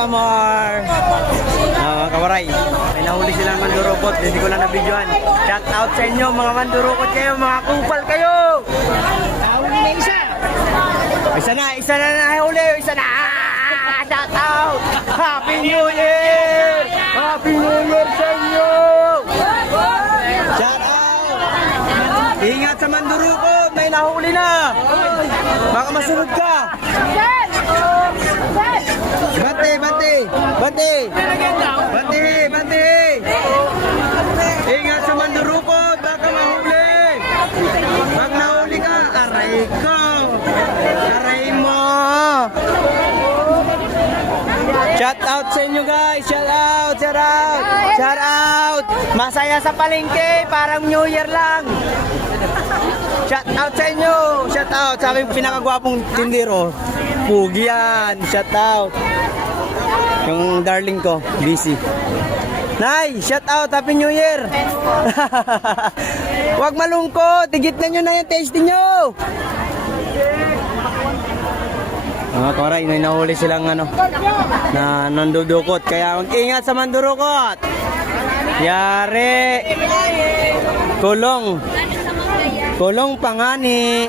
pa more. Mga kawaray, may nahuli silang mandurukot. Hindi ko lang na-videoan. Shout out sa inyo mga mandurukot kayo, mga kupal kayo. Nahuli na isa. Isa na nahuli. Isa na. Shout out. Happy New Year. Happy New Year sa inyo. Shout out. Ingat sa mandurukot. May nahuli na. Baka masunod ka. Bante. Ingat sa mandurukot, baka mahuli. Pag nahuli ka, aray ko. Aray mo. Shout out sa inyo guys. Shout out. Masaya sa palengke, parang New Year lang. Shout out sa inyo. Shout out sa aking pinakagwapong tindero. Pugi yan. Shout out. Yung darling ko, busy. Nay, shout out. Happy New Year. Huwag malungkot. Tigit na nyo na yung tasting nyo. Mga koray, may nahuli silang na nandudukot. Kaya mag-ingat sa mandurukot. Yari. Kulong pangani.